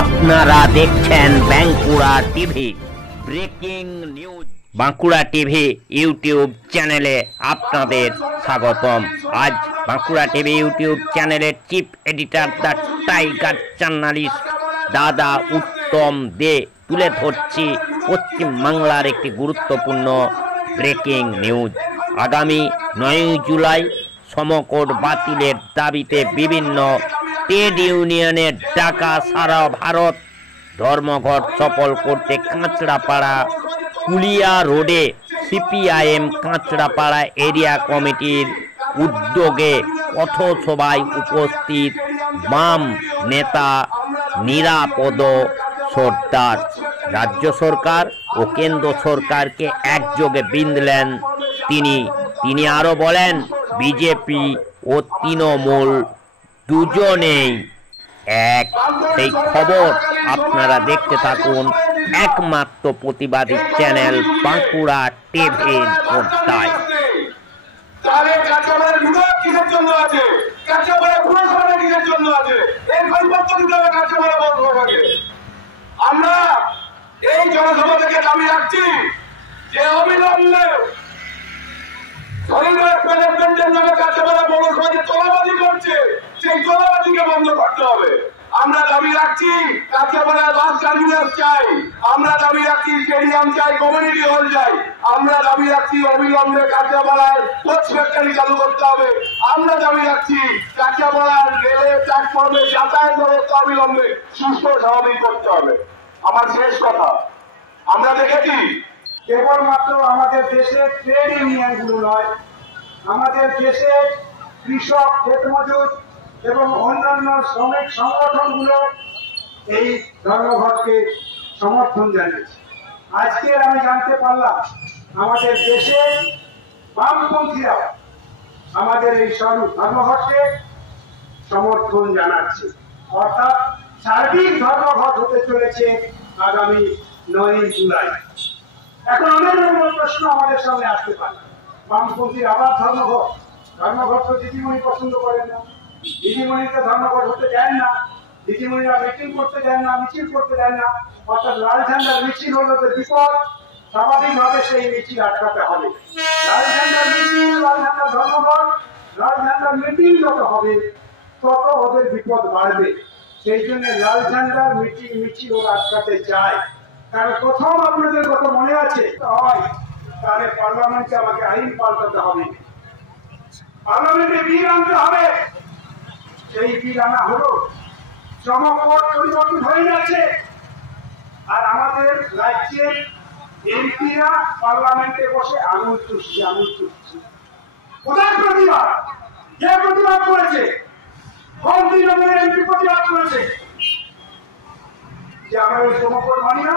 আপনারা দেখছেন Bankura TV breaking news. Bankura TV YouTube চ্যানেলে আপনাদের স্বাগতম। আজ বাঁকুড়া টিভি ইউটিউব চ্যানেলের chief editor the tiger journalist দাদা উত্তম দে তুলে ধরছি পশ্চিমবাংলার একটি গুরুত্বপূর্ণ ব্রেকিং নিউজ। আগামী 9 জুলাই সমকোট বাতিলের দাবিতে বিভিন্ন ট্রেড ইউনিয়নের ডাকা সারা ভারত ধর্মঘট সফল করতে কাঁচড়াপাড়া কুলিয়া রোডে সিপিআইএম কাঁচড়াপাড়া এরিয়া কমিটির উদ্যোগে পথসভায় উপস্থিত বাম নেতা নিরাপদ সর্দার। রাজ্য সরকার ও কেন্দ্র সরকারকে একযোগে বিঁধলেন তিনি আরো বলেন, বিজেপি ও তৃণমূল দুজনেই এক। সেই খবর আপনারা দেখতে থাকুন একমাত্র প্রতিবাদী চ্যানেল বাঁকুড়া টিভির পর্দায়। আমরা এই জনসভা থেকে দাবি রাখছি যে অবিলম্বে তোলাবাজি করছে, সেই তোলাবাজিকে বন্ধ করতে হবে। আমরা দাবি রাখছি কাঁচাপাড়া বাস টার্মিনাস চাই, আমরা দাবি রাখছি স্টেডিয়াম চাই, কমিউনিটি হল চাই, আমরা দাবি রাখছি অবিলম্বে কাঁচাপাড়ায় কোচ ফ্যাক্টরি চালু করতে হবে, আমরা দাবি রাখছি কাঁচাপাড়ার রেলে প্ল্যাটফর্মে যাতায়াত ব্যবস্থা অবিলম্বে সুস্থ স্বাভাবিক করতে হবে। আমার শেষ কথা, আমরা দেখেছি কেবলমাত্র আমাদের দেশে ট্রেড ইউনিয়ন গুলো নয়, আমাদের দেশে কৃষক, ক্ষেত মজুর এবং অন্যান্য শ্রমিক সংগঠনগুলো এই ধর্মঘটকে সমর্থন জানিয়েছে। আজকে আমি জানতে পারলাম আমাদের দেশে বামপন্থীরা আমাদের এই ধর্মঘটকে সমর্থন জানাচ্ছে। অর্থাৎ সার্বিক ধর্মঘট হতে চলেছে আগামী 9 জুলাই। এখন অনেক রকম প্রশ্ন আমাদের সামনে আসতে পারে। বামপন্থীর আবার ধর্মঘট তো দিদিমণি পছন্দ করেন না, দিদিমণিকে ধর্মঘট হতে দেন না, দিদিমণিরা মিটিং করতে দেন না, মিছিল করতে দেন না। অর্থাৎ লাল ঝান্ডার মিছিল হলো তো বিপদ, স্বাভাবিকভাবে সেই মিছিল আটকাতে হবে। লাল ঝান্ডার মিছিল, লাল ঝান্ডার ধর্মঘট, লাল ঝান্ডার মিটিং যত হবে তত ওদের বিপদ বাড়বে। সেই জন্য লাল ঝান্ডার মিছিল ওরা আটকাতে চায়। কারণ প্রথম আপনাদের কথা মনে আছে, তাহলে পার্লামেন্টে আমাকে আইন পাল্টাতে হবে, পার্লামেন্টে বিল আনতে হবে। সেই বিল আনা হলো, জনমত পরিবর্তন হয়ে যাচ্ছে। আর আমাদের রাজ্যের এমপিরা পার্লামেন্টে বসে আঙুল চুষছে। কোথায় প্রতিবাদ? কে প্রতিবাদ করেছে? কোন তৃণমূলের এমপি প্রতিবাদ করেছে যে আমরা ওই জনমত মানি না,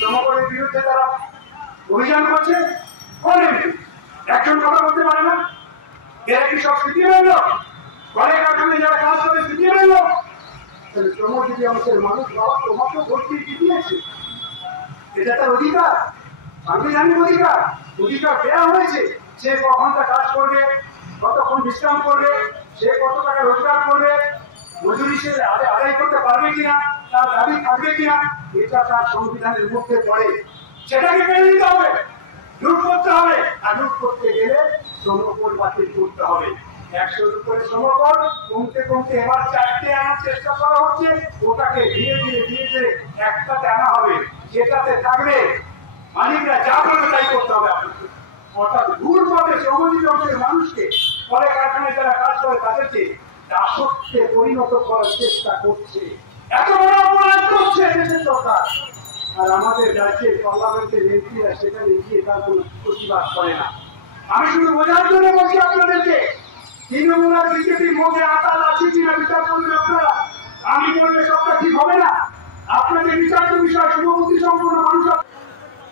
জনমতের বিরুদ্ধে তারা অভিযান করছে? কোন এমপি? একজন কথা বলতে পারে না? এরা কি সব সিপিএমের লোক? ঘরে কারখানে যারা কাজ করে সিপিএমের লোক? তাহলে শ্রমজীবী অংশের মানুষ বাবা তোমাকে ভোট দিয়ে জিতিয়েছে, এটা তার অধিকার, সাংবিধানিক অধিকার দেওয়া হয়েছে। সে ক ঘন্টা কাজ করবে, কতক্ষণ বিশ্রাম করবে, সে কত টাকা রোজগার করবে, মজুরি সে আদায় করতে পারবে কিনা, তার দাবি থাকবে কিনা, এটা তার সংবিধানের মধ্যে পড়ে। সেটাকে মেনে নিতে হবে, লুট করতে হবে। আর লুট করতে গেলে শ্রমকর বাতিল করতে হবে। 100 উপরে শ্রমকর কমতে এবার 4টে আনার চেষ্টা করা হচ্ছে। ওটাকে ধীরে ধীরে একটাতে আনা হবে, যেটাতে থাকবে মালিকরা যা বলবে তাই করতে হবে আপনাকে। অর্থাৎ ভুল পথে শ্রমজীবী অংশের মানুষকে, পরে কারখানায় যারা কাজ করে তাদেরকে দাসত্বে পরিণত করার চেষ্টা করছে। এত বড় অপরাধ করছে দেশের সরকার। আর আমাদের রাজ্যের পার্লামেন্টের এমপিরা সেখানে গিয়ে তার কোনো প্রতিবাদ করে না। আমি শুধু বোঝার জন্য বলছি আপনাদেরকে, তৃণমূল আর বিজেপির মধ্যে আতাল আছে কিনা বিচার করবেন আপনারা। আমি বললে সবটা ঠিক হবে না। আপনাদের বিচার্য বিষয় শুভবুদ্ধি সম্পন্ন মানুষ।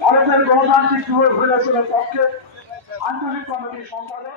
ভারতের গণতান্ত্রিক যুব ফেডারেশনের পক্ষে আঞ্চলিক কমিটির সম্পাদক